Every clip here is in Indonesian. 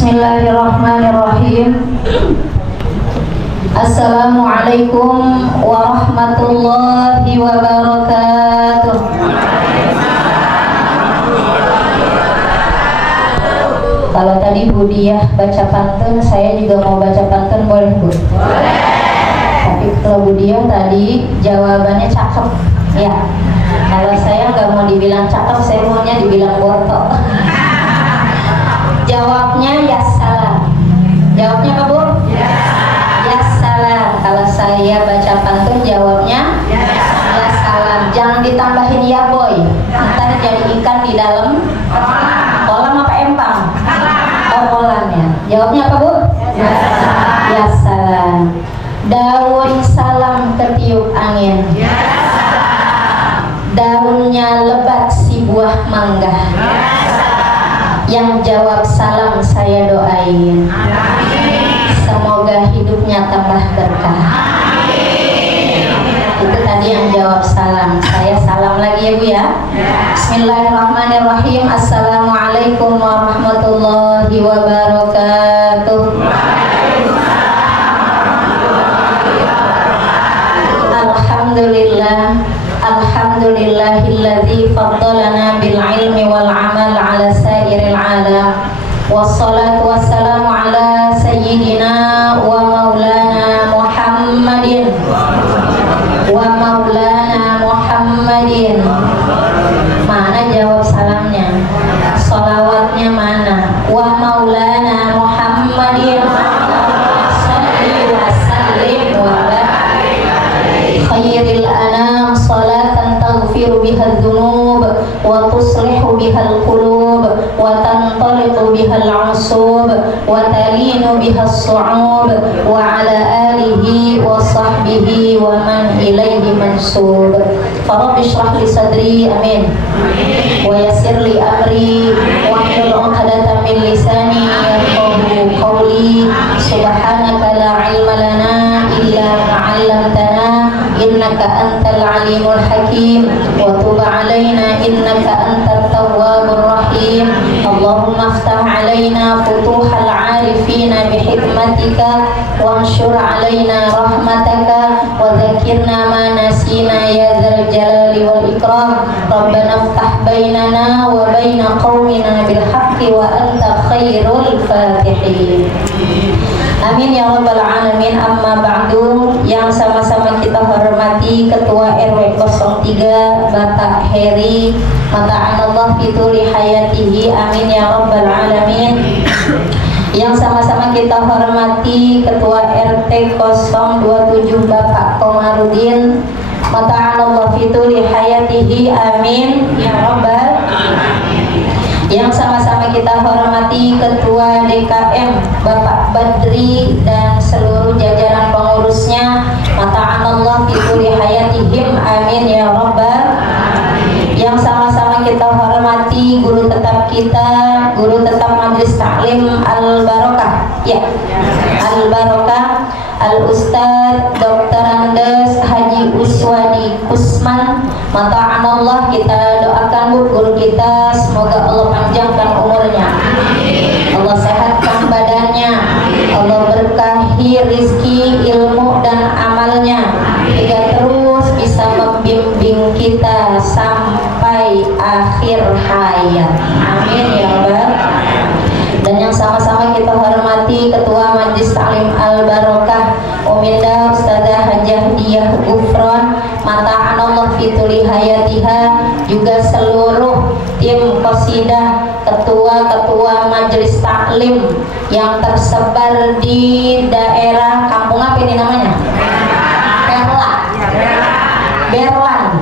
Bismillahirrahmanirrahim. Assalamualaikum warahmatullahi wabarakatuh. Kalau tadi Bu Diah baca pantun, saya juga mau baca pantun, boleh Bu? Boleh. Tapi kalau Bu Diah tadi jawabannya cakep, ya. Kalau saya nggak mau dibilang cakep, saya maunya dibilang borto. Jawabnya ya salam. Jawabnya apa Bu? Ya salam. Kalau saya baca pantun jawabnya ya salam. Jangan ditambahin ya boy. Ntar jadi ikan di dalam kolam apa empang? Oh kolamnya. Jawabnya apa Bu? Ya salam. Daun salam ketiup angin. Daunnya lebat si buah mangga. Yang jawab salam saya doain. Semoga hidupnya tambah berkah. Itu tadi yang jawab salam. Saya salam lagi ya Bu ya. Bismillahirrahmanirrahim. Assalamualaikum warahmatullahi wabarakatuh. Alhamdulillah. Alhamdulillahilladzi faddalana bil ilmi wal amal ala sairil alam. Wassalatu wassalamu ala sayyidina wa maulana Muhammadin. Mana jawab salamnya? Salawatnya mana? Wa maulana Muhammadin. Salli wa sallim wa barik khairil anam salatan taghfiru biha dzunub wa tuslihu biha al-qulub wa tantaliqu biha al-'usub wa talinu biha as-su'ub wa ala alihi wa sahbihi wa man ilaihi mansub. Rabbi shrah li sadri, amin, wa yassir li amri wa hlul 'uqdatam min lisani yafqahu qawli. Subhanaka la ilma lana illa ma 'allamtana innaka antal alimul hakim wa tub alaina innaka antat tawwabur rahim. Allahumma aftah alaina futuhal arifina bihikmatika wanshur alaina rahmataka wa dzakirna ma nasina ya dzal jalali wal ikram. Rabbana aftah bainana wa baina qaumina bil haqqi wa anta khairul fatihin. Amin ya rabbal alamin. Amma ba'du. Yang sama-sama kita hormati Ketua RW 03 Batak Heri, mata'anallah fituli hayatihi, amin ya rabbal alamin. Yang sama-sama kita hormati Ketua RT 027 Bapak Komarudin, mata'anallah fituli hayatihi, amin ya rabbal alamin. Yang sama-sama kita hormati Ketua DKM Bapak Badri dan seluruh jajaran pengurusnya, mata'anallah fituli hayatihim, amin ya rabbal alamin. Yang sama-sama kita hormati guru tetap kita, guru tetap Majelis Taklim Al-Barokah, ya, Al-Barokah, Al-Ustadz Dr. Andes Haji Uswadi Kusman, mata'anallah kita doakan Bu guru kita, semoga Allah panjangkan umurnya, Allah sehatkan badannya, Allah berkahi rizki, ilmu dan amalnya, hingga terus bisa membimbing kita sampai akhir hayat, amin ya rabbal. Dan yang sama-sama kita hormati Ketua Majelis Taklim Al-Barokah Uminda Ustazah Hajah Diyah Gufron, mata'anallah fituli hayatiha, juga seluruh tim qasidah, ketua-ketua Majelis Taklim yang tersebar di daerah kampung apa ini namanya? Berlan,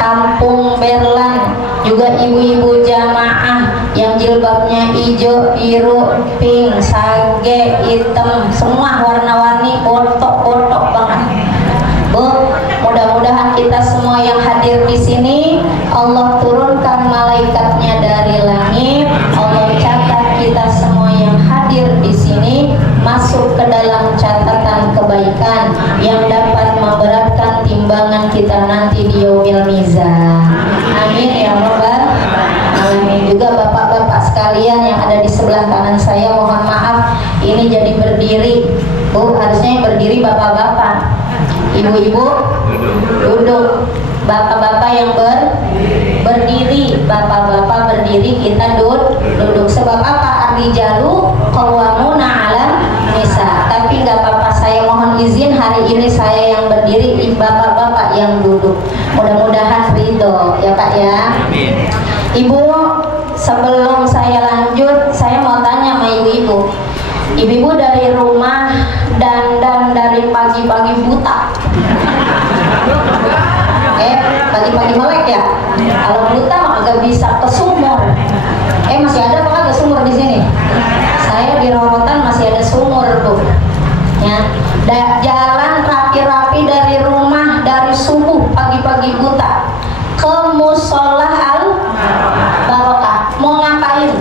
Kampung Berlan, juga ibu-ibu jamaah yang jilbabnya hijau, biru, pink, sage, hitam, semua warna-warni, kotok-kotok banget. Bu, mudah-mudahan kita semua yang hadir di sini Allah turunkan malaikatnya dari langit, Allah catat kita semua yang hadir di sini masuk ke dalam catatan kebaikan yang dapat memberatkan timbangan kita nanti di yaumil mizan. Amin ya rabbal alamin. Juga bapak-bapak sekalian yang ada di sebelah kanan saya, mohon maaf berdiri bapak-bapak, ibu-ibu duduk, bapak-bapak yang berdiri, bapak-bapak berdiri, kita duduk. Sebab apa? Ar-rijalu qawwamuna 'alan nisa. Tapi nggak apa-apa, saya mohon izin hari ini saya yang berdiri, bapak-bapak yang duduk. Mudah-mudahan ridho ya Pak ya. Ibu, sebelum saya lanjut, saya mau tanya sama ibu-ibu. Ibu-ibu dari rumah dandan dari pagi-pagi buta. Pagi-pagi melek ya. Kalau buta mah agak bisa ke sumur. Masih ada apa agak sumur di sini? Saya di Rorotan masih ada sumur Bu. Ya. Jalan rapi-rapi dari rumah dari subuh pagi-pagi buta ke musola al barokah. Mau ngapain?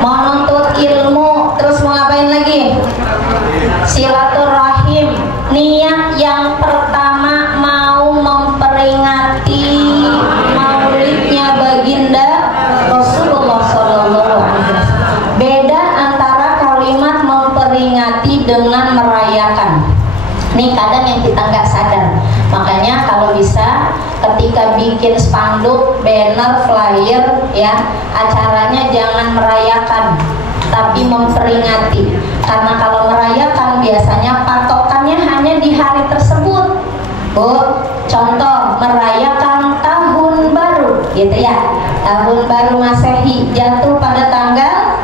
Mau nuntut ilmu, terus mau ngapain lagi? Silaturahim. Niat yang pertama mau memperingati maulidnya baginda Rasulullah SAW. Beda antara kalimat memperingati dengan merayakan. Nih kadang yang kita nggak sadar. Makanya kalau bisa ketika bikin spanduk, banner, flyer ya, acaranya jangan merayakan tapi memperingati. Karena kalau merayakan biasanya patokannya hanya di hari tersebut. Bu, contoh merayakan tahun baru gitu ya. Tahun baru Masehi jatuh pada tanggal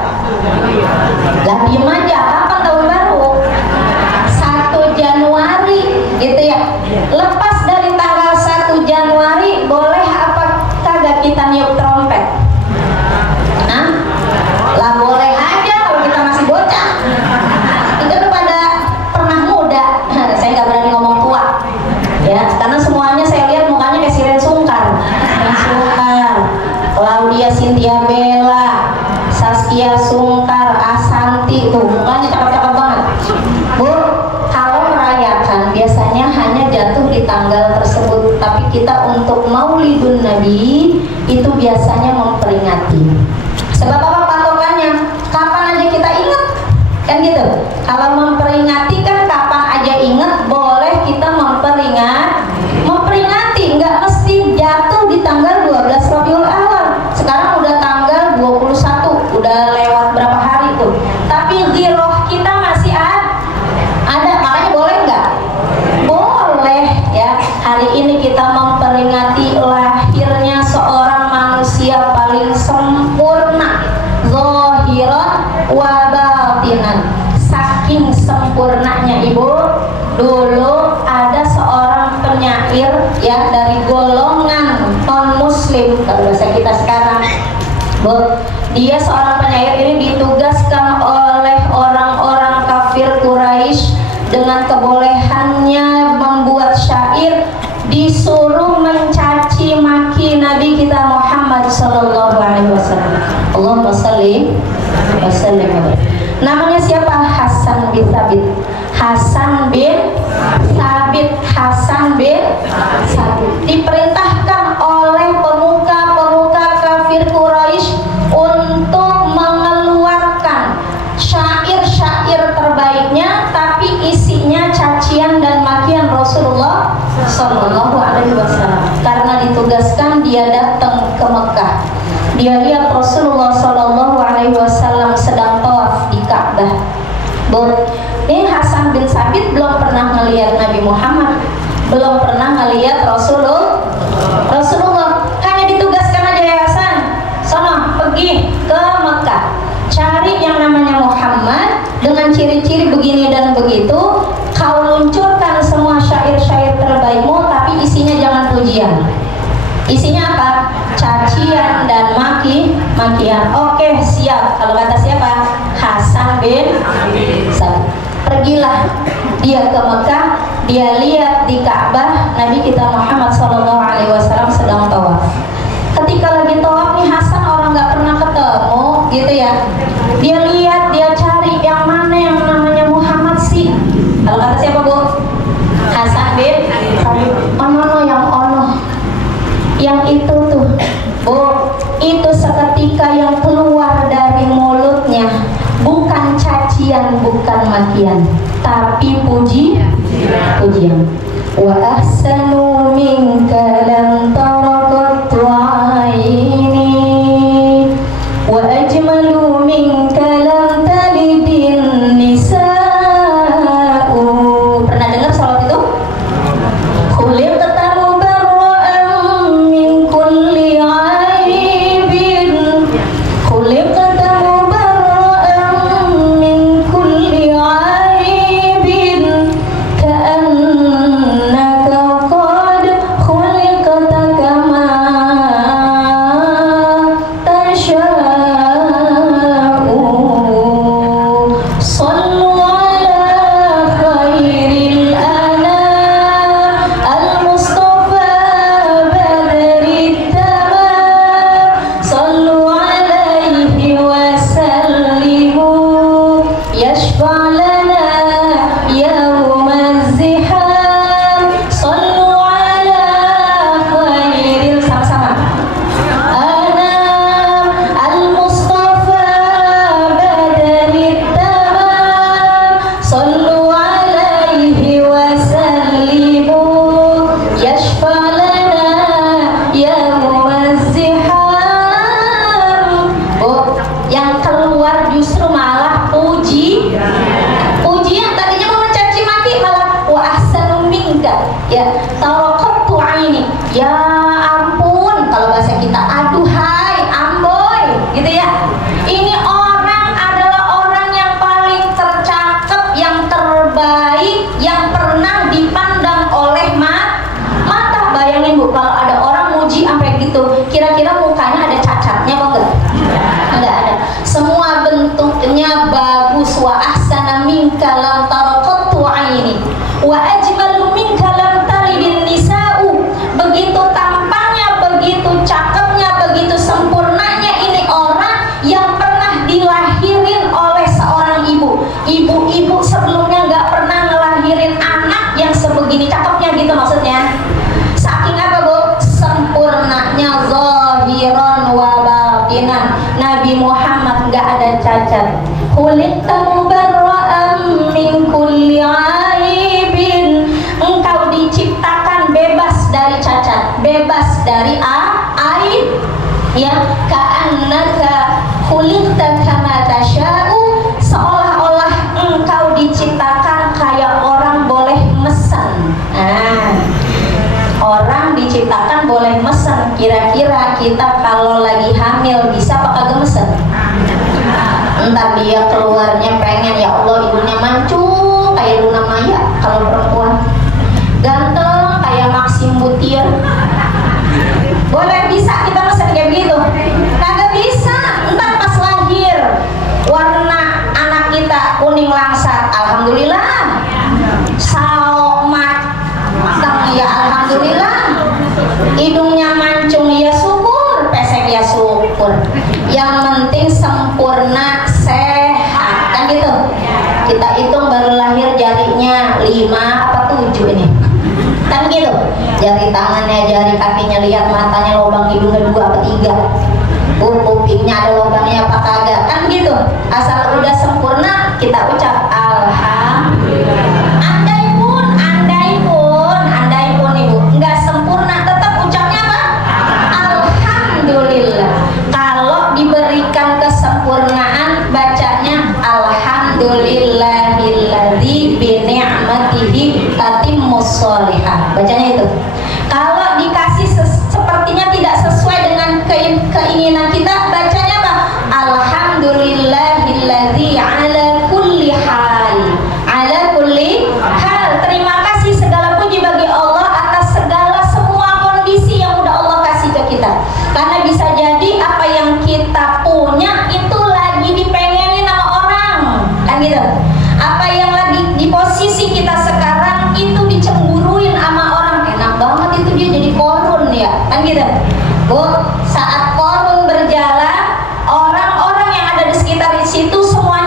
lah diem aja, kapan tahun baru? 1 Januari gitu ya. Lepas dari tanggal 1 Januari boleh apa kagak kita niup trompet? Nah, lah boleh aja kalau kita masih bocah. Itu tuh pada pernah muda. Saya nggak berani ngomong tua ya, karena semuanya saya lihat mukanya kayak Siren Sungkar, Claudia Cynthia Bella, Saskia Sungkar, Asanti, tuh mukanya cakep-cakep banget. Bu, kalau merayakan biasanya hanya jatuh di tanggal tersebut, tapi kita untuk Maulidun Nabi itu biasanya memperingati. Sebab apa patokannya? Kapan aja kita ingat, kan gitu. Kalau memperingati kan kapan aja ingat, boleh kita memperingati, nggak mesti jatuh di tanggal 12 Rabiul Awal. Sekarang udah tanggal 21, udah lewat berapa hari tuh. Tapi giroh kita masih ada, makanya boleh nggak? Boleh ya. Hari ini kita memperingati lahirnya seorang manusia paling sempurna, zahiran wa batinan. Saking sempurnanya Ibu, dulu ada seorang penyair ya dari golongan non muslim kalau bahasa kita sekarang. Bu, dia seorang penyair ini ditugaskan oleh orang-orang kafir Quraisy dengan kebolehannya membuat syair, disuruh mencaci maki Nabi kita Muhammad sallallahu alaihi wasallam. Allahumma shalli wa sallim. Namanya siapa? Hasan bin Thabit. Hasan bin Thabit diperintahkan oleh pemuka-pemuka kafir Quraisy untuk mengeluarkan syair-syair terbaiknya, tapi isinya cacian dan makian Rasulullah Sallallahu Alaihi Wasallam. Karena ditugaskan dia datang ke Mekah, dia lihat Rasulullah Sallallahu Alaihi Wasallam sedang tawaf di Ka'bah. Ini Hasan bin Thabit belum pernah ngelihat Nabi Muhammad, belum pernah ngelihat Rasulullah. Hanya ditugaskan aja ya Hasan, sono pergi ke Mekah, cari yang namanya Muhammad dengan ciri-ciri begini dan begitu, kau luncurkan semua syair-syair terbaikmu, tapi isinya jangan pujian. Isinya apa? Cacian dan makian. Oke, siap. Kalau kata siapa? Hasan bin Thabit. Pergilah dia ke Mekah, dia lihat di Ka'bah Nabi kita Muhammad SAW sedang tawaf. Ketika lagi tawaf nih Hasan orang nggak pernah ketemu gitu ya. Dia lihat, dia cari yang mana yang namanya Muhammad sih. Kalau kata siapa Bu? Hasan bin Thabit. Yang itu tuh Bu, itu seketika yang keluar dari mulutnya bukan pujian bukan makian, tapi pujian. Wa ahsanu minka lam tara qattu aini, wa ajmalu minka lam talidin nisa'u. Pernah dengar salawat itu? Khuliqta mubarra'an min kulli aibin, khuliqta mubarra'an min kulli aibin, ka'annaka qad khuliqta kama tasha'u. Sallu ala khairil anam al-Mustafa badrit tamam, sallu alaihi wa sallimu yashfa' lana yawmaz ziham. Sallu ala khairil sama-sama anam al-Mustafa badrit tamam, sallu alaihi wa sallimu yashfa' lana yawmaz ziham. Oh, yang keluar justru malah puji yang tadinya mau mencaci maki malah wa ahsanu minka, ya taraqattu aini, ya ampun, kalau bahasa kita aduhai amboy gitu ya. Ini orang adalah orang yang paling tercakep, yang terbaik, yang pernah dipandang oleh mata. Bayangin Bu, kalau ada orang muji sampai gitu, kira-kira mukanya ada cacatnya apa enggak? Enggak ada. Semua bentuknya bagus. Wa ahsana minka lam taraqattu aini, wa ajmalu minka lam talidin nisa'u. Begitu tampangnya, begitu cakepnya, begitu sempurnanya ini orang yang pernah dilahirin oleh seorang ibu. Ibu-ibu sebelumnya nggak pernah ngelahirin anak yang sebegini cakepnya gitu maksudnya. Saking apa Bu? Sempurnanya zahiran wa batinan. Nabi Muhammad nggak ada cacat. Khuliqta mubarra'an min kulli aibin. Engkau diciptakan bebas dari cacat, bebas dari aib. Ya, ka'annaka khuliqta kama tasha'u. Seolah-olah engkau diciptakan kayak orang boleh mesen. Orang diciptakan boleh mesen. Kira-kira kita kalau lagi hamil bisa apa kagak mesen? Entar dia keluarnya pengen, ya Allah ibunya mancung kayak Luna Maya kalau perempuan, ganteng kayak Maxim Butir. Boleh bisa kita mesen kayak begitu? Kagak bisa. Entar pas lahir warna anak kita kuning langsat, alhamdulillah. Sao matang, ya alhamdulillah. Hidungnya mancung, ya syukur. Pesek, ya syukur. Yang penting sempurna, sehat, kan gitu. Kita hitung baru lahir jarinya 5 apa 7 ini, kan gitu. Jari tangannya, jari kakinya, lihat matanya lubang hidungnya 2 apa 3, kupingnya ada lubangnya apa kagak, kan gitu. Asal udah sempurna kita ucap alhamdulillah. Andai pun ibu nggak sempurna, tetap ucapnya apa? Alhamdulillah. Kalau diberikan kesempurnaan bacanya alhamdulillahilladzi bi ni'matihi tatimmus sholihah. Bacanya itu. Kalau dikasih sepertinya tidak sesuai dengan keinginan kita, bacanya apa? Alhamdulillahilladzi ala kulli hal. Ala kulli hal. Terima kasih, segala puji bagi Allah atas segala semua kondisi yang udah Allah kasih ke kita. Karena bisa jadi apa yang kita punya itu lagi dipengenin sama orang, kan gitu. Apa yang lagi di posisi kita sekarang itu dicemburuin sama orang. Enak banget itu dia jadi korun ya, kan gitu. Bu, saat korun berjalan, orang-orang yang ada di sekitar situ semua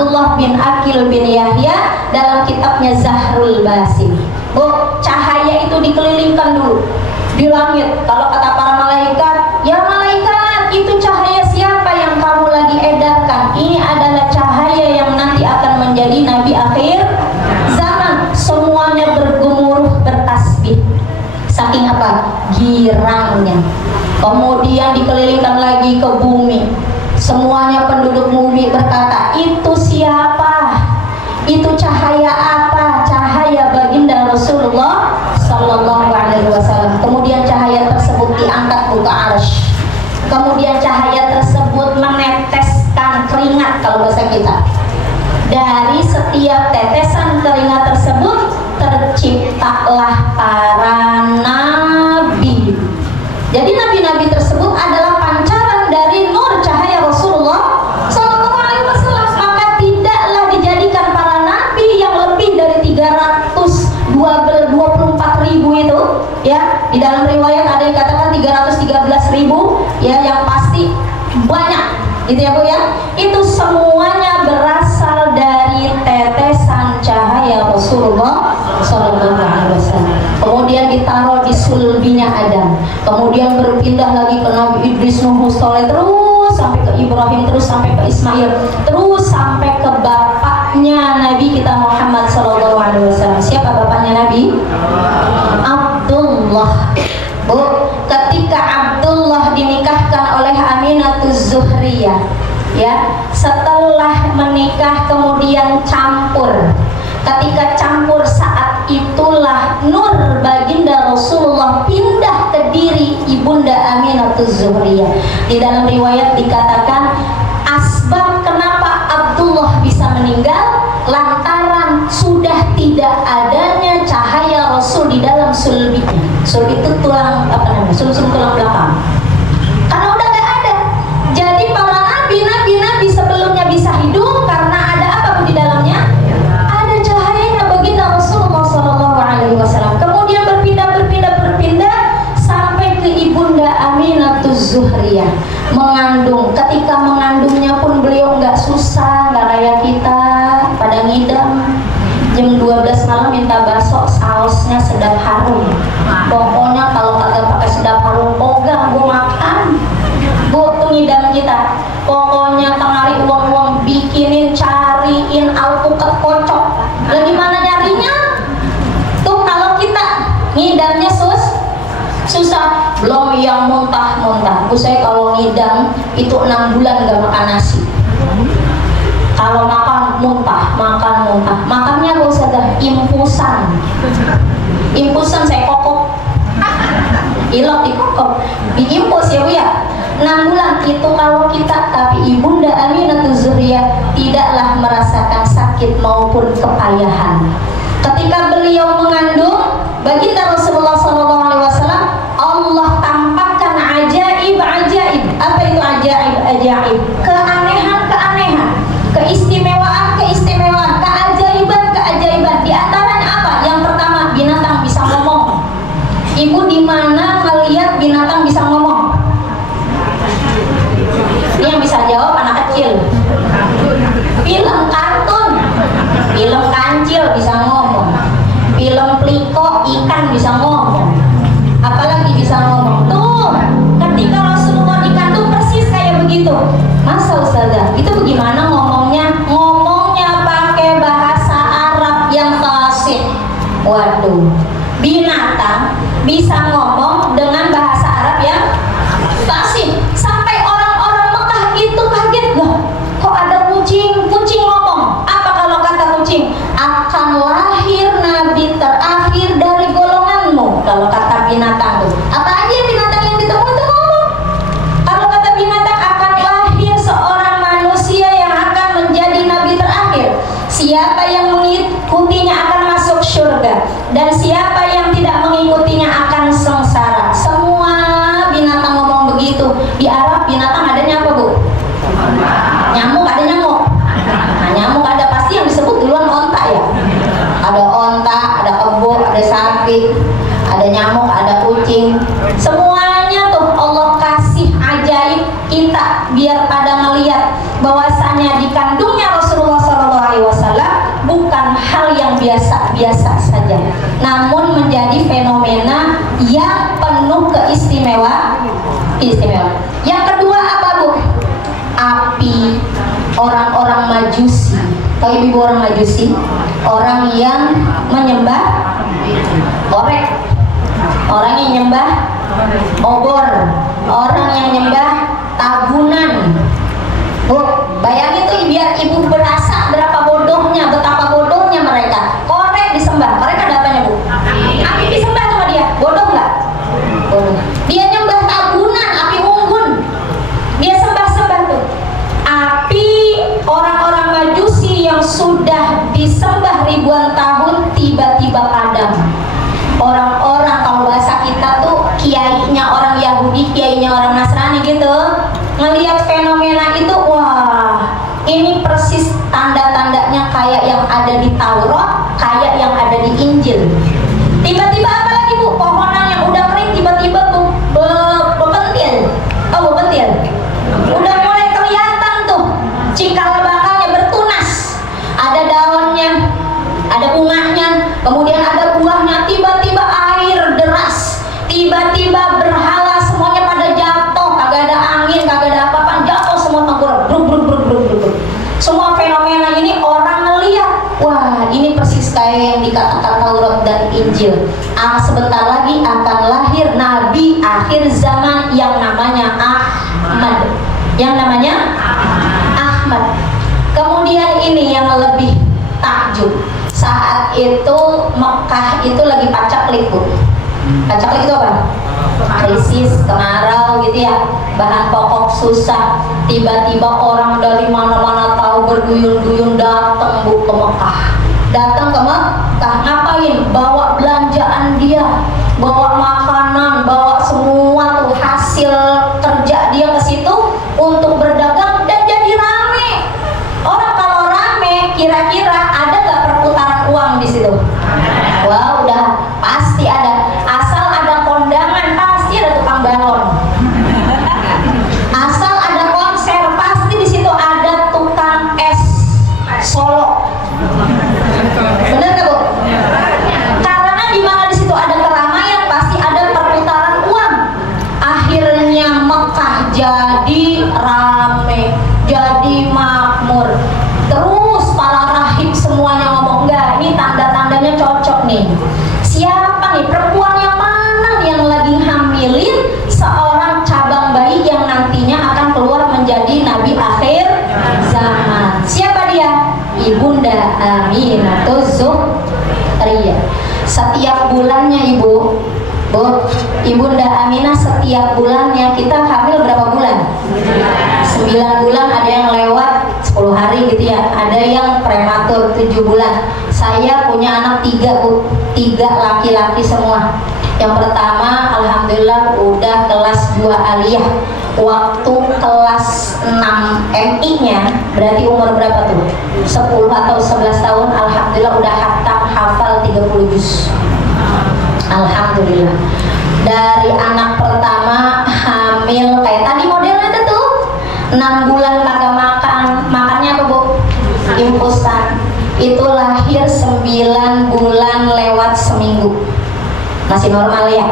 Abdullah bin Aqil bin Yahya dalam kitabnya Zahrul Basim. Bu, cahaya itu dikelilingkan dulu di langit. Kalau kata para malaikat, ya malaikat, itu cahaya siapa yang kamu lagi edarkan? Ini adalah cahaya yang nanti akan menjadi nabi akhir zaman. Semuanya bergemuruh, bertasbih. Saking apa? Girangnya. Kemudian dikelilingkan lagi ke bumi. Semuanya penduduk bumi berkata, itu siapa? Itu cahaya apa? Cahaya baginda Rasulullah Sallallahu Alaihi Wasallam. Kemudian cahaya tersebut diangkat ke arsy. Kemudian cahaya tersebut meneteskan keringat, kalau bahasa kita. Dari setiap tetesan keringat tersebut terciptalah para nabi. Jadi nabi-nabi tersebut adalah pancaran dari nur cahaya Rasulullah Sallallahu Alaihi Wasallam. Maka tidaklah dijadikan para nabi yang lebih dari 324.000 itu, ya. Di dalam riwayat ada yang katakan 313.000, ya, yang pasti banyak, gitu ya Bu ya. Itu semuanya berasal dari tetesan cahaya Rasulullah Sallallahu Alaihi Wasallam. Kemudian ditaruh di sulbinya Adam, kemudian berpindah lagi ke Nabi Idris, Nuh, Soleh, terus sampai ke Ibrahim, terus sampai ke Ismail, terus sampai ke bapaknya Nabi kita Muhammad Sallallahu Alaihi Wasallam. Siapa bapaknya Nabi? Abdullah. Bu, ketika Abdullah dinikahkan oleh Aminatuz Zuhriyah, ya, setelah menikah kemudian campur. Ketika campur, saat itulah nur baginda Rasulullah pindah ke diri ibunda Aminatuz Zuhriyah. Di dalam riwayat dikatakan asbab kenapa Abdullah bisa meninggal lantaran sudah tidak adanya cahaya Rasul di dalam sulbinya. Sulbi itu tulang apa namanya? Sumsum tulang belakang. Karena udah nggak ada. Jadi para nabi sebelumnya bisa hidup karena ada apa di dalamnya? Ada cahayanya baginda Rasulullah Sallallahu Alaihi Wasallam. Kemudian berpindah sampai ke ibunda Aminatuz Zuhriyah mengandung. Ketika mengandungnya pun beliau nggak susah, nggak kayak kita pada ngidam. Jam 12 malam minta bakso, sausnya sedap harum. Pokoknya kalau kagak pakai sedap harum, ogah gue makan. Bu, tuh ngidam kita. Pokoknya tengah uang-uang bikinin, cariin alpukat kocok. Lah gimana nyarinya? Tuh kalau kita ngidamnya susah. Belum yang muntah-muntah. Bu, saya kalau ngidam itu 6 bulan gak makan nasi. Kalau makan muntah. Makannya gak usah dah, impusan saya kokok. Ilok dikokok, diimpus ya Bu ya. 6 bulan itu kalau kita, tapi ibunda Aminatuz Zuhriyah tidaklah merasakan sakit maupun kepayahan. Ketika beliau mengandung baginda Rasulullah SAW, Allah tampakkan ajaib. Apa itu ajaib? Keanehan, keistimewaan, keajaiban. Di antaranya apa? Yang pertama, binatang bisa ngomong. Ibu di mana melihat binatang bisa ngomong? Ini yang bisa jawab anak kecil. Film kartun, film kancil bisa ngomong. Film pliko ikan bisa ngomong. Apalagi bisa ngomong. Tuh, ketika Rasulullah dikandung persis kayak begitu. Masa Ustazah, itu bagaimana ngomongnya? Ngomongnya pakai bahasa Arab yang fasih. Waduh, binatang bisa ngomong dengan bahasa Arab yang fasih. Sampai orang-orang Mekah itu kaget, loh, kok ada kucing ngomong? Apa kalau kata kucing? Akan lahir nabi terakhir dari golonganmu. Kalau kata binatang tuh, apa aja binatang yang ditemu itu ngomong. Kalau kata binatang, akan lahir seorang manusia yang akan menjadi nabi terakhir. Siapa yang mengikutinya akan masuk surga, dan siapa yang tidak mengikutinya akan sengsara. Semua binatang ngomong begitu. Di Arab binatang adanya apa Bu? Nyamuk, ada nyamuk. Nah, nyamuk ada, pasti yang disebut duluan onta ya. Ada onta, ada kebo, ada sapi, ada nyamuk, ada kucing. Semuanya tuh Allah kasih ajaib kita biar pada ngelihat bahwasanya di kandungnya Rasulullah SAW biasa saja, namun menjadi fenomena yang penuh keistimewaan. Yang kedua apa Bu? Api orang-orang Majusi. Tahu ibu orang Majusi? Orang yang menyembah korek, orang yang menyembah obor, orang yang menyembah tabunan. Bu, bayangin tuh biar ibu berasa berapa bodohnya, betapa bodohnya mereka. Korek disembah, mereka ada apanya Bu? Api disembah sama dia, bodoh nggak? Bodoh. Dia nyembah tabunan, api unggun, dia sembah-sembah tuh. Api orang-orang Majusi yang sudah disembah ribuan tahun tiba-tiba padam. Orang-orang, kalau bahasa kita tuh kiainya orang Yahudi, kiainya orang Nasrani gitu, ngelihat fenomena itu, wah ini persis tanda-tandanya kayak yang ada di Taurat, kayak yang ada di Injil. Tiba-tiba apa lagi Bu? Pohonan yang udah kering tiba-tiba bepentil. Oh bepentil, udah mulai kelihatan tuh cikal bakalnya bertunas. Ada daunnya, ada bunganya, kemudian ada buahnya. Tiba-tiba air deras, tiba-tiba berhala semuanya pada jatuh, kagak ada angin, kagak ada apa-apa, jatuh semua tengkurap, bruk. Semua fenomena ini orang ngeliat, wah ini persis kayak yang dikatakan Taurat dan Injil. Sebentar lagi akan lahir Nabi akhir zaman yang namanya Ahmad. Kemudian ini yang lebih takjub, saat itu Mekah itu lagi pacaklik Bu. Pacaklik itu apa? Krisis, kemarau gitu ya, bahan pokok susah. Tiba-tiba orang dari mana-mana tahu berduyun-duyun datang Bu ke Mekah. Datang ke Mekah ngapain? Bawa belanjaan dia, bawa makanan, bawa semua tuh hasil kerja dia ke situ untuk berdagang dan jadi rame. Orang kalau rame, kira-kira ada nggak perputaran uang di situ? Wah, udah pasti ada. Asal ada kondangan pasti ada tukang balon. Asal ada konser pasti di situ ada tukang es solo. Bener nggak Bu? Karena di mana di situ ada keramaian pasti ada perputaran uang. Akhirnya Mekah jadi rame, jadi makmur. Terus para rahib semuanya ngomong, enggak, ini tanda-tandanya cocok nih. Siapa nih perempuan yang mana yang lagi hamilin seorang cabang bayi yang nantinya akan keluar menjadi nabi akhir zaman? Siapa dia? Ibunda Aminatul Zuhriyah. Setiap bulannya Bu, Ibunda Aminah setiap bulannya, kita hamil berapa bulan? 9 bulan, ada yang lewat 10 hari gitu ya, ada yang prematur 7 bulan. Saya punya anak 3 Bu, 3 laki-laki semua. Yang pertama alhamdulillah udah kelas 2 aliyah. Waktu kelas 6 MI nya berarti umur berapa tuh? 10 atau 11 tahun, alhamdulillah udah hafal 30 juz. Alhamdulillah. Dari anak pertama hamil kayak tadi modelnya tuh 6 bulan kagak makan. Makannya apa Bu? Infusan. Itu lahir 9 bulan lewat seminggu. Masih normal ya.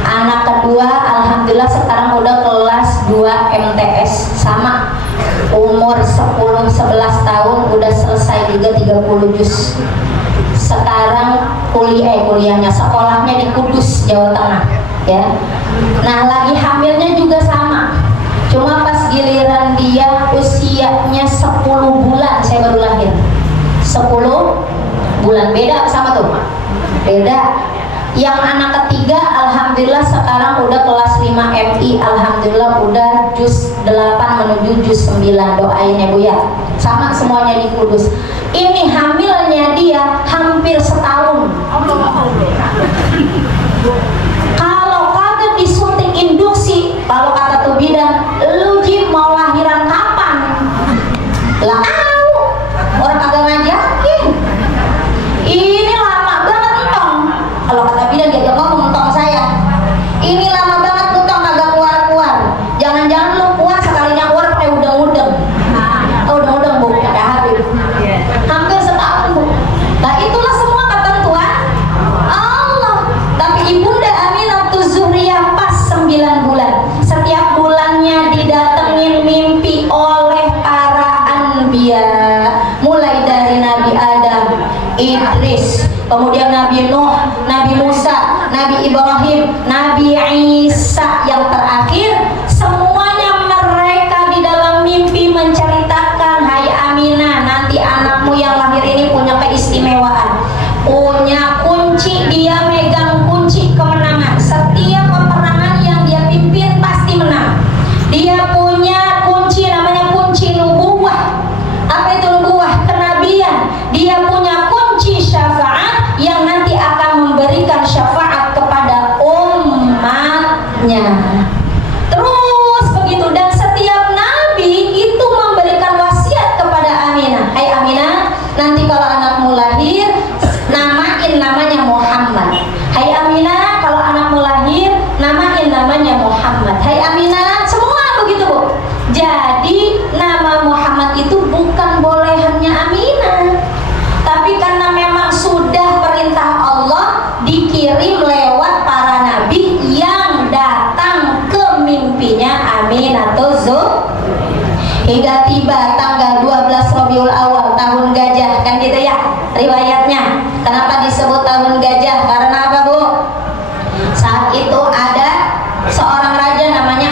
Anak kedua alhamdulillah sekarang udah kelas 2 MTS, sama umur 10-11 tahun udah selesai juga 30 juz. Sekarang kuliahnya, sekolahnya di Kudus, Jawa Tengah ya. Nah lagi hamilnya juga sama, cuma pas giliran dia usianya 10 bulan saya baru lahir. 10 bulan, beda sama tuh, beda. Yang anak ketiga alhamdulillah sekarang udah kelas 5 MI, alhamdulillah udah juz 8 menuju juz 9. Doain ya Bu ya, sama semuanya di Kudus. Ini hamilnya dia hampir setahun. Kalau kagak disuntik induksi, kalau kata tuh bidan, lu Jim mau lahiran kapan? Lah orang kagak ngajakin. Ini lama banget entong. Kalau kata bidan dia ngomong entong saya. Ini lama banget entong kagak keluar-keluar. Jangan-jangan lu keluar sekalinya keluar pakai udang-udang. Oh, udang-udang Bu, ada habis. Hampir setahun Bu. Nah itulah semua kata Idris, kemudian Nabi Nuh, Nabi Musa, Nabi Ibrahim, Nabi Isa, yang terakhir semuanya mereka di dalam mimpi menceritakan, hai Aminah, nanti anakmu yang lahir ini punya keistimewaan, punya kunci, dia megang kunci kemenangan. Setiap peperangan yang dia pimpin pasti menang. Dia punya kunci, namanya kunci nubuwah. Apa itu nubuwah? Kenabian. Dia punya kunci syafaat yang nanti akan memberikan syafaat kepada umatnya. Terus begitu, dan setiap nabi itu memberikan wasiat kepada Aminah. Hai Aminah, nanti kalau anakmu lahir, namain namanya Muhammad. Hai Aminah, kalau anakmu lahir, namain namanya Muhammad. Hai Aminah, semua begitu Bu. Jadi nama Muhammad itu bukan bolehannya Aminah, tapi karena memang sudah perintah Allah, dikirim lewat para nabi yang datang ke mimpinya Aminah Zuhra. Hingga tiba tanggal 12 Rabiul Awal, tahun gajah, kan gitu ya riwayatnya. Kenapa disebut tahun gajah? Karena apa Bu? Saat itu ada seorang raja namanya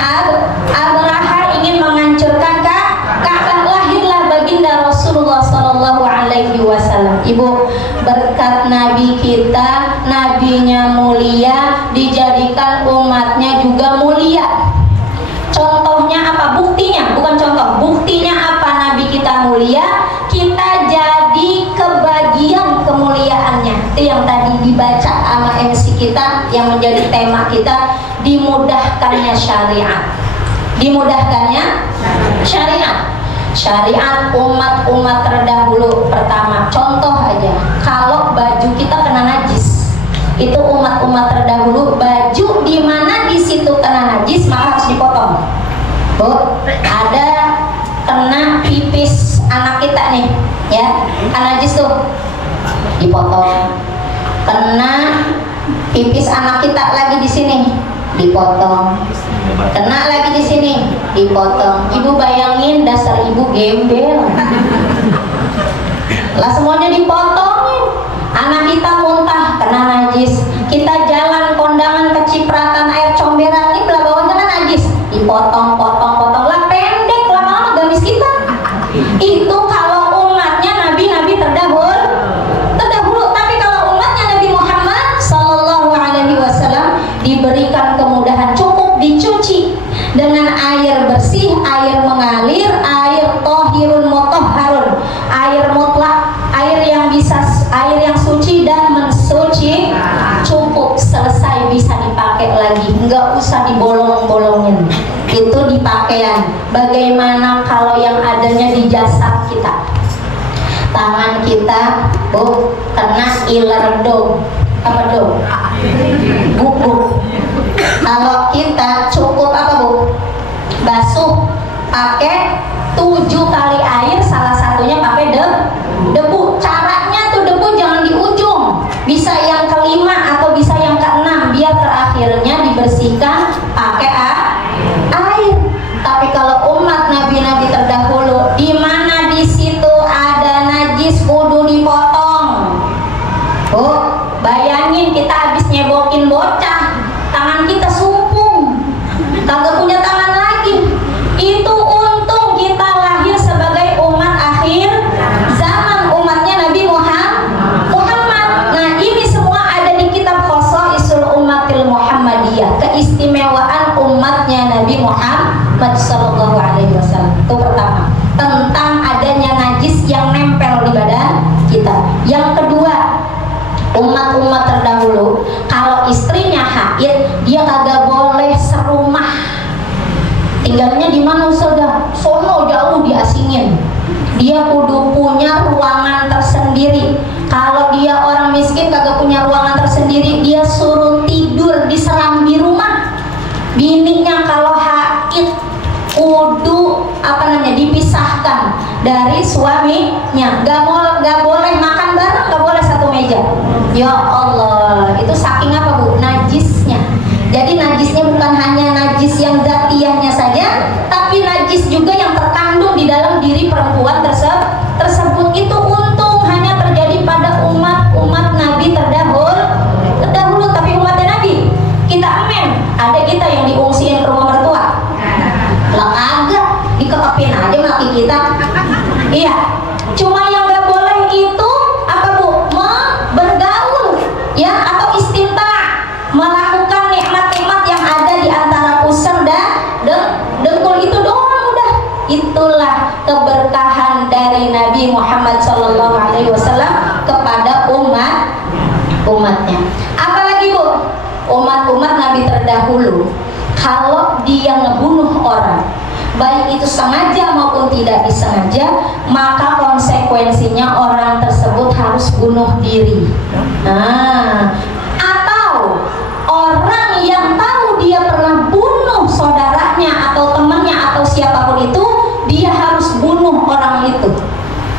Abraha ingin menghancurkan Ka'bah. Lahirlah baginda Rasulullah Sallallahu Alaihi Wasallam. Ibu, berkat Nabi kita, nabinya mulia, dijadikan umatnya juga mulia. Contohnya apa? Buktinya, bukan contoh, buktinya apa nabi kita mulia? Kita jadi kebagian kemuliaannya. Itu yang tadi dibaca sama MC kita, yang menjadi tema kita, dimudahkannya syariat. Dimudahkannya syariat. Syariat umat-umat terdahulu. Pertama, contoh aja, kalau baju kita kena najis, itu umat-umat terdahulu, baju di mana di situ kena najis maka harus dipotong. Bu, ada kena pipis anak kita nih, ya, kena najis tuh, dipotong. Kena pipis anak kita lagi di sini, dipotong. Kena lagi di sini, dipotong. Ibu bayangin, dasar ibu gembel. Lah semuanya dipotongin. Anak kita muntah, kena najis. Kita jalan kondangan kecipratan air comberan, ini belah bawahnya kan najis, dipotong, potong. Lah pendek, lama-lama gamis kita. Itu kalau umatnya nabi-nabi terdahulu. Tapi kalau umatnya Nabi Muhammad Sallallahu Alaihi Wasallam diberikan kemudahan, cukup dicuci dengan air bersih, air mengalir, air tohirun mutahharun, air mutlak, air yang bisa, air yang suci dan mensuci, cukup, selesai, bisa dipakai lagi, nggak usah dibolong-bolongin. Itu di pakaian. Bagaimana kalau yang adanya di jasad kita? Tangan kita, Bu, kena iler dong. Apa dong? Guguk. Kalau kita cukup apa Bu? Basuh pakai 7 kali air, salah satunya pakai debu. Caranya tuh debu jangan di ujung, bisa yang kelima atau bisa yang keenam, biar terakhirnya dibersihkan pakai air. Tapi kalau umat nabi-nabi terdahulu, di mana di situ ada najis kudu dipotong. Bu, bayangin kita habis nyebokin bocah, tangan kita sumpung, kagak punya tangan lagi. Itu untung kita lahir sebagai umat akhir zaman, umatnya Nabi Muhammad. Nah ini semua ada di kitab Khosaisul Ummatil Muhammadiyah, keistimewaan umatnya Nabi Muhammad Sallallahu Alaihi Wasallam. Itu pertama, tentang adanya najis yang nempel di badan kita. Yang kedua, umat-umat terdahulu kalau istrinya haid, dia kagak boleh serumah. Tinggalnya di mana saudara? Sono jauh diasingin. Dia kudu punya ruangan tersendiri. Kalau dia orang miskin kagak punya ruangan tersendiri, dia suruh tidur di serambi rumah. Bininya kalau haid kudu dipisahkan dari suaminya. Gak boleh makan bareng, gak boleh satu meja. Ya Allah, itu saking apa Bu? Najisnya. Jadi najisnya bukan hanya najis yang zatiyahnya saja, tapi najis juga yang terkandung di dalam diri perempuan tersebut. Itu untung hanya terjadi pada umat Cuma yang nggak boleh itu apa Bu? Bergaul ya, atau istimta, melakukan nikmat-nikmat yang ada di antara pusar dan dengkul, itu doang udah. Itulah keberkahan dari Nabi Muhammad SAW kepada umatnya. Apalagi Bu? Umat-umat Nabi terdahulu, kalau dia ngebunuh orang, baik itu sengaja maupun tidak disengaja, maka konsekuensinya orang tersebut harus bunuh diri. Atau orang yang tahu dia pernah bunuh saudaranya atau temannya atau siapapun itu, dia harus bunuh orang itu.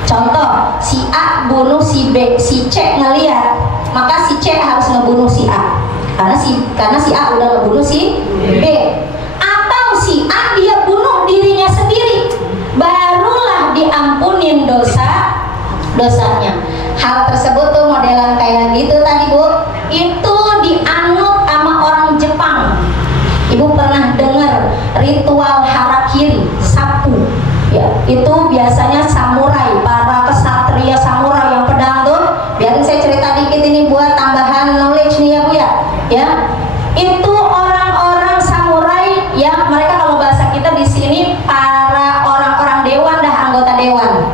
Contoh, si A bunuh si B, si C ngelihat, maka si C harus ngebunuh si A karena si A udah ngebunuh si B. Atau si A dia bunuh dirinya sendiri, barulah diampunin dosanya. Hal tersebut tuh modelan kayak gitu tadi Bu, itu dianut sama orang Jepang. Ibu pernah dengar ritual harakiri, sapu ya? Itu biasanya samurai, para kesatria samurai yang pedang tuh. Biarin saya cerita dikit ini buat tambahan knowledge nih ya Bu ya. Itu orang-orang samurai ya, mereka kalau bahasa kita di sini para orang-orang dewan dah, anggota dewan.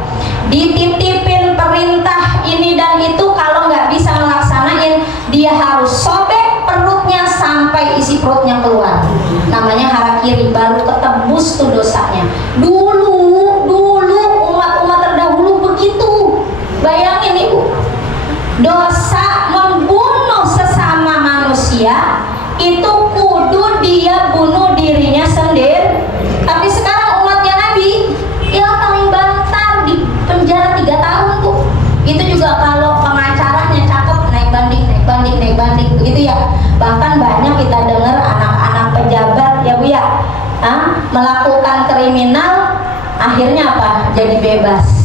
Dititipin perintah ini dan itu, kalau nggak bisa melaksanain, dia harus sobek perutnya sampai isi perutnya keluar. Namanya harakiri, baru ketebus tuh dosanya. Dulu umat-umat terdahulu begitu. Bayangin Ibu, dosa membunuh sesama manusia itu kudu dia bunuh dirinya sendiri. Tapi sekarang umatnya Nabi, ya paling bantar di penjara 3 tahun tuh. Itu juga kalau pengacaranya cakep, naik banding begitu ya. Bahkan banyak kita dengar anak-anak pejabat ya Bu ya, melakukan kriminal, akhirnya apa? Jadi bebas.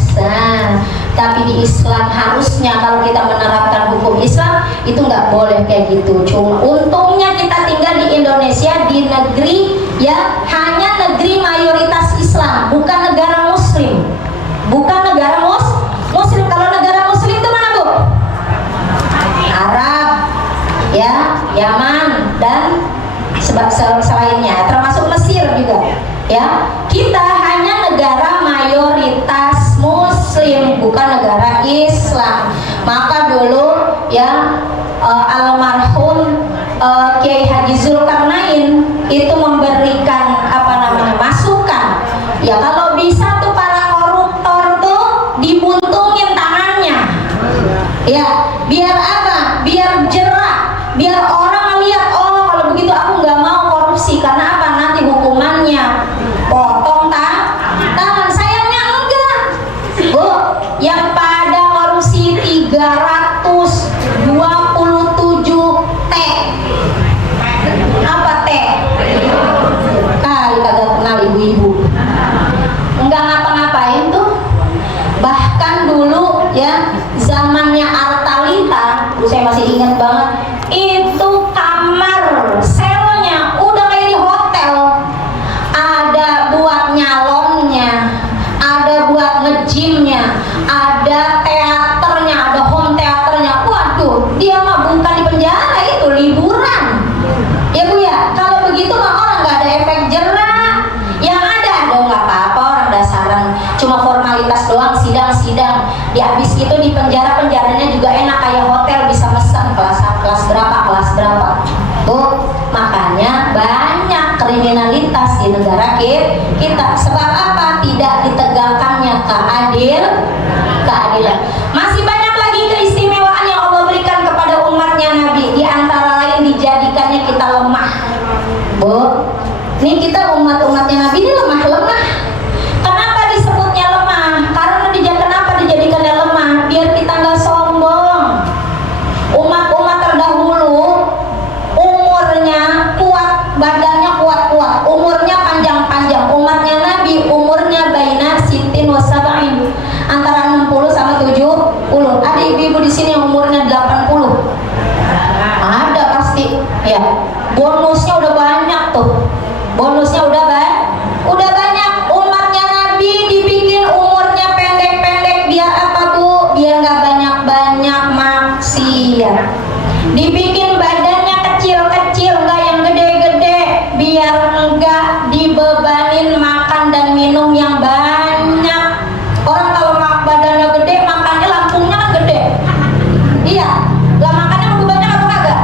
Tapi di Islam harusnya kalau kita menerapkan hukum Islam itu nggak boleh kayak gitu. Cuma untungnya kita tinggal di Indonesia, di negeri ya hanya negeri mayoritas Islam, bukan negara Muslim. Muslim. Kalau negara Muslim itu mana Bu? Arab ya, Yaman dan selainnya, termasuk Mesir juga ya. Kita hanya negara mayoritas Muslim, bukan negara Islam. Maka dulu ya almarhum Kiai Haji Zulkarnain itu memberikan masukan ya, kalau bisa tuh para koruptor tuh dibuntungin tangannya ya, biar apa? Biar jerak, biar orang lihat, oh kalau begitu aku nggak mau korupsi. Karena apa? Nanti hukumannya potong tangan. Sayangnya enggak Bu, yang pada korupsi 327 T. Apa T? Kali kagak kenal ibu-ibu, enggak ngapa-ngapain tuh. Bahkan dulu ya zamannya Artalita, saya masih ingat banget, itu kamar selnya udah kayak di hotel. Ada buat nyalonnya, ada buat ngejimnya, ada teaternya, ada home teaternya. Waduh, dia mah bukan di penjara, itu liburan ya Bu ya. Kalau begitu mah orang nggak ada efek jerak. Yang ada nggak apa-apa, orang dasaran cuma formalitas doang, sidang. Di habis itu di penjaranya juga enak kayak hotel, bisa mesen kelas berapa Bu. Makanya banyak kriminalitas di negara kita. Sebab apa? Tidak ditegakkannya keadilan. Masih banyak lagi keistimewaan yang Allah berikan kepada umatnya Nabi. Di antara lain dijadikannya kita lemah Bu. Ini kita umatnya Nabi ini lemah. Kenapa disebutnya lemah? Kenapa dijadikannya lemah? Biar kita nggak sombong. Umat-umat terdahulu umurnya kuat, badannya kuat, umurnya panjang. Umatnya Nabi umurnya baina sitin wa sab'in, antara biar nggak banyak-banyak maksiat. Dibikin badannya kecil-kecil, nggak yang gede-gede, biar nggak dibebanin makan dan minum yang banyak. Orang kalau badannya gede, makannya lambungnya kan gede. Iya, lah makannya mau banyak atau kagak?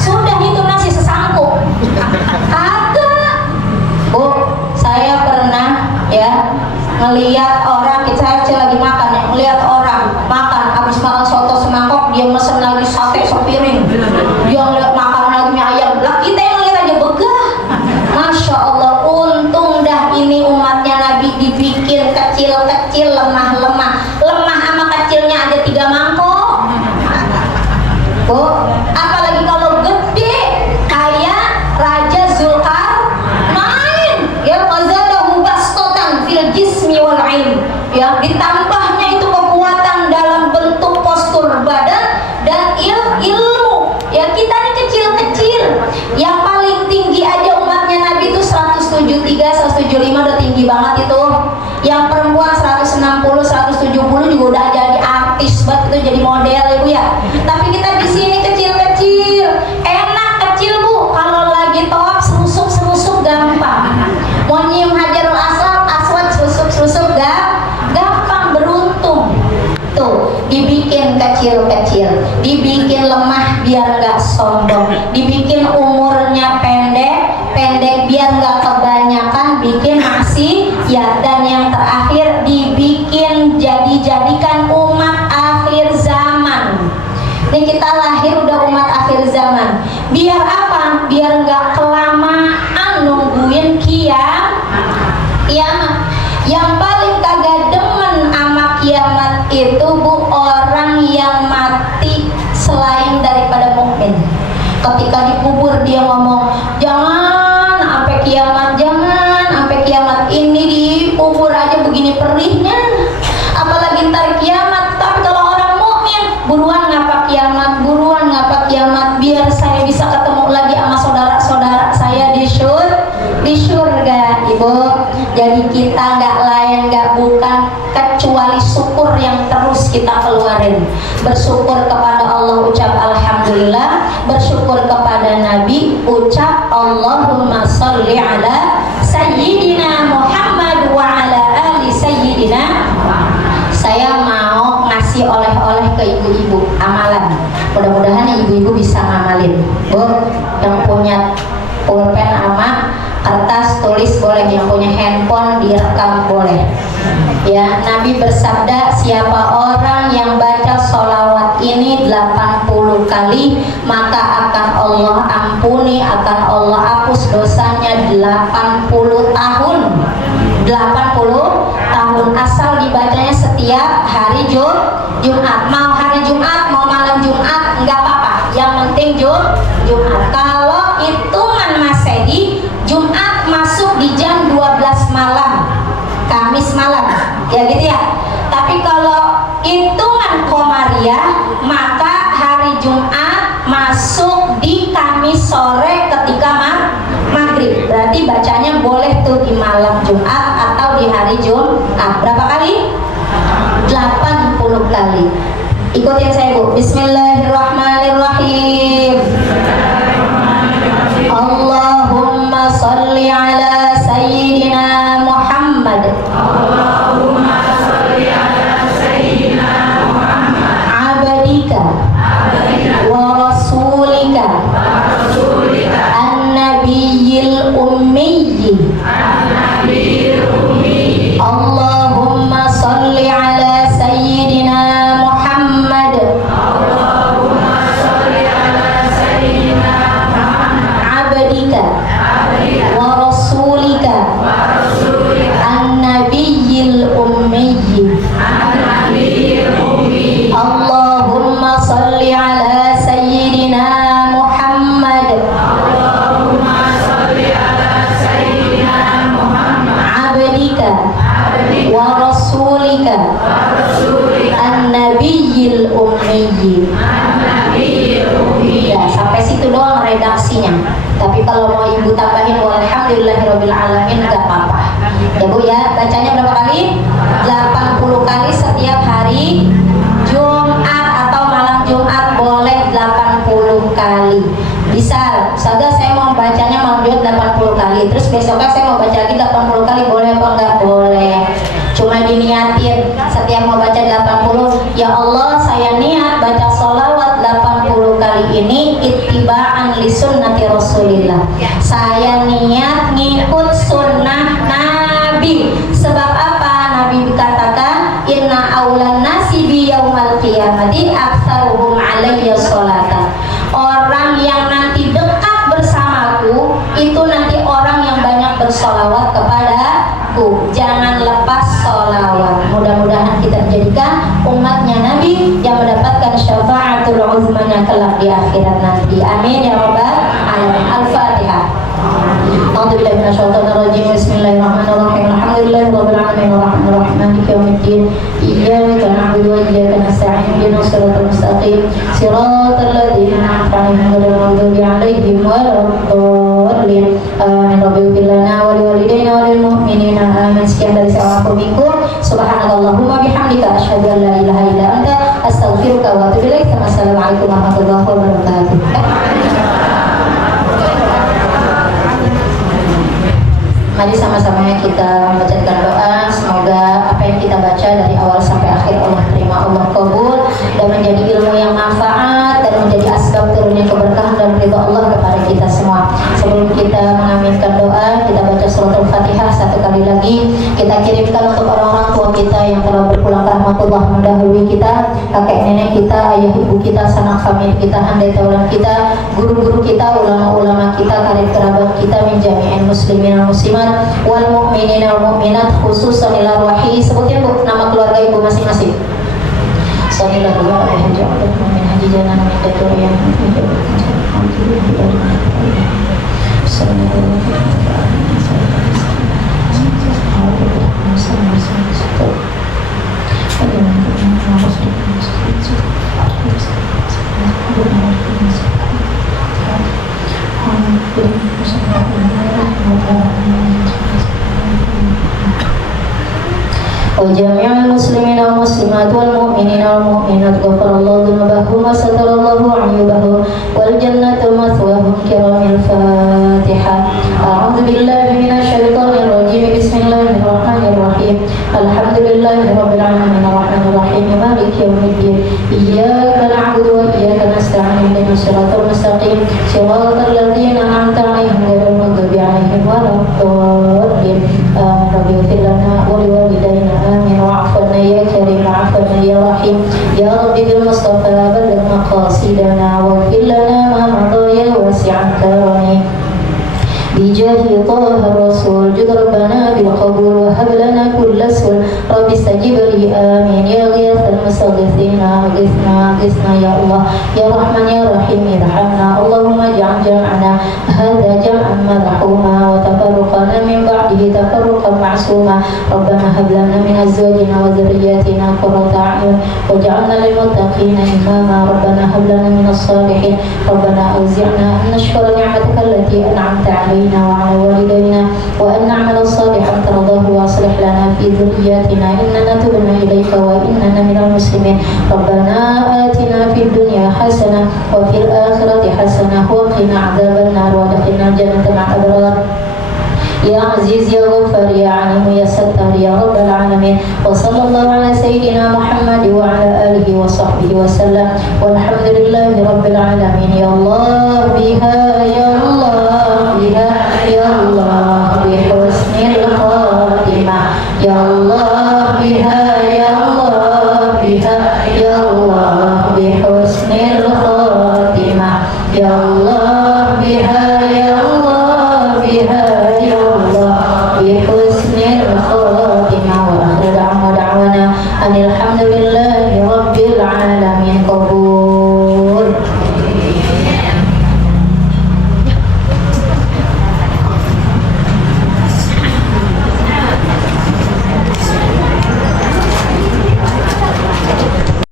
Sudah itu nasi sesangkuk. Agak. Bu, saya pernah ya ngelihat orang, saya lagi makan ya, ngelihat orang makan, habis makan soto semangkok, dia mesen lagi sate sepiring, dia ngeliat makan lagi mie ayam, lah kita yang ngeliat aja begah. Masya Allah, untung dah ini umatnya Nabi dibikin kecil-kecil, lemah-lemah, lemah sama kecilnya ada 3 mangkok. Bu, apalagi kalau gede kayak Raja Zulkarnain, ya wazadahu bastotan fil jismi wal ilm, ya ditambahnya itu kekuatan dalam bentuk postur badan dan ilmu. Ya kita ini kecil-kecil, yang paling tinggi aja umatnya Nabi itu 173, 175 udah tinggi banget itu. Yang perempuan 160, 170 juga udah jadi artis banget itu, jadi model ibu ya. Tapi kita di sini kecil-kecil, enak kecil bu. Kalau lagi tawaf serusuk gampang. Mau nyium Hajarul Aswad serusuk gampang, beruntung. Tuh, dibikin kecil-kecil, dibikin lemah biar nggak sombong, dibikin umurnya pendek biar nggak kebanyakan bikin maksiat, dan yang terakhir dibikin jadikan umat akhir zaman. Ini kita lahir udah umat akhir zaman. Biar apa? Biar nggak kelamaan nungguin kiamat. Yang paling kagak demen sama kiamat itu bu, orang yang mati selain daripada mukmin. Ketika dikubur dia ngomong, jangan sampai kiamat, jangan sampai kiamat. Ini dikubur aja begini perihnya, apalagi ntar kiamat. Tapi kalau orang mukmin, buruan ngapa kiamat, biar saya bisa ketemu lagi sama saudara-saudara saya di surga, ibu. Jadi kita nggak lain nggak bukan kecuali syukur yang terus kita keluarin. Bersyukur kepada Allah, ucap alhamdulillah. Bersyukur kepada Nabi, ucap Allahumma sholli ala sayyidina Muhammad wa ala ali sayyidina. Saya mau ngasih oleh-oleh ke ibu-ibu amalan. Mudah-mudahan ibu-ibu bisa ngamalin. Bu, yang punya pulpen sama kertas tulis boleh, yang punya handphone direkam boleh. Ya, Nabi bersabda, siapa orang yang baca sholawat ini 80 kali, maka akan Allah ampuni, akan Allah hapus dosanya 80 tahun. 80 tahun, asal dibacanya setiap hari Jumat. Mau hari Jumat, mau malam Jumat, enggak apa-apa, yang penting Jumat. Kalau hitungan Masehi, Jumat masuk di jam 12 malam, Kamis malam, ya gitu ya. Tapi kalau hitungan Komariah, maka hari Jumat masuk di Kamis sore ketika maghrib. Berarti bacanya boleh tuh di malam Jumat atau di hari Jumat. Berapa kali? 80 kali. Ikutin saya bu. Bismillahirrahmanirrahim. Allahumma sholli ala sayyidina Muhammad. Allahumma sholli ala sayyidina Muhammad. Abdika wa rasulika an-nabiyyil ummiyyi. Allahumma sholli ala sayyidina Muhammad. Allahumma sholli ala sayyidina Muhammad. Abdika wa rasulika an-nabiyyil ummiyyi. Allahumma sholli ala sayyidina Muhammad. Allahumma sholli ala sayyidina Muhammad. Abdika wa rasulika an-nabiyyil ummiyyi. Ya, sampai situ doang redaksinya. Tapi kalau mau ibu tambahin walhamdulillahirabbil alamin enggak apa-apa. Ya bu ya, bacanya berapa kali? 80 kali setiap hari ya Allah saya niat baca sholawat 80 kali ini ittiba'an li sunnati Rasulillah. Saya niat ngikut sunnah Nabi. Sebab apa? Nabi dikatakan inna aulan nasi bi yaumal qiyamati aktsaruhum alayya sholatan. Orang yang nanti dekat bersamaku itu nanti orang yang banyak bersolawat kepadaku. Jangan lepas solawat. Mudah-mudahan kita jadikan umatnya Nabi yang mendapatkan syafaatul uzmanya kelak di akhirat nanti. Amin ya rabbal alamin. Al-Fatihah. A'udzubillahi minasyaitonir rajim. Bismillahirrahmanirrahim. Alhamdulillahirabbil alamin arrahmanir rahim maliki yaumiddin. Iyyaka na'budu wa iyyaka nasta'in. Ihdinas siratal mustaqim. Siratal ladzina an'amta 'alaihim ghairil maghdubi 'alaihim waladdallin. Amin. Rabbil lana wa liwalidayna wa lil mu'minina. Amin. Sekian dari saya wa minkum. Subhanakallahumma bihamdika asyhadu an la ilaha illa anta astaghfiruka wa atubu ilaik. Wassalamualaikum warahmatullahi wabarakatuh. Mari sama-sama kita membacakan doa. Semoga apa yang kita baca dari awal sampai akhir Allah terima, Allah kabul, dan menjadi ilmu yang manfaat dan menjadi asbab turunnya keberkahan dan ridha Allah kepada kita semua. Sebelum kita mengaminkan doa, kita baca surat Al-Fatihah satu kali lagi. Kita kirimkan untuk orang-orang tua kita yang telah berpulang rahmatullah mendahului kita, kakek nenek kita, ayah ibu kita, sanak famili kita, handai taulan kita, guru-guru kita, ulama-ulama kita, karib kerabat kita, min jami'in muslimin wal muslimat wal mu'minin wal mu'minat, khususan ila arwahi. Sebutin Bu nama keluarga ibu masing-masing. Sallallahu alaihi wa sallam min haji janan min daturiyah وجميع المسلمين والمسلمات والمؤمنين والمؤمنات غفر الله ذنوبهم وستر الله عيوبهم والجنة مثواهم كرام. الفاتحة. أعوذ بالله من الشيطان الرجيم. بسم الله الرحمن الرحيم. الحمد لله رب العالمين الرحمن الرحيم مالك يوم الدين. إياك نعبد وإياك نستعين اهدنا الصراط المستقيم صراط الذين أنعمت عليهم غير المغضوب عليهم ولا الضالين. آمين. رب اغفر لنا ولوالدينا آمين. واعف عنا يا كريم واعف عنا يا رحيم. يا رب بالمصطفى بلغ مقاصدنا واغفر لنا ما مضى يا واسع الكرم. بجاه طه الرسول جد ربنا بالقبول وهب لنا كل سول. رب استجب لي آمين. يا غياث المستغيثين أغثنا أغثنا يا الله. يا رحمن يا رحيم ارحمنا. اللهم اجعل جمعنا هذا جمعا مرحوما وتفرقنا من بعده تفرقا معصوما. ربنا هب لنا من أزواجنا وذرياتنا قرة أعين واجعلنا للمتقين إماما. ربنا هب لنا من الصالحين. ربنا أوزعنا أن نشكر نعمتك التي أنعمت علينا وعلى والدينا وأن نعمل صالحا ترضاه وأصلح لنا في ذرياتنا إننا تبنا إليك وإننا من المسلمين. ربنا آتنا في الدنيا حسنة وفي الآخرة حسنة وقنا عذاب النار وادخلنا الجنة مع الأبرار. يا عزيز يا غفار يا عليم يا ستار يا رب العالمين. وصلى الله على سيدنا محمد وعلى آله وصحبه وسلم والحمد لله رب العالمين. يا الله بها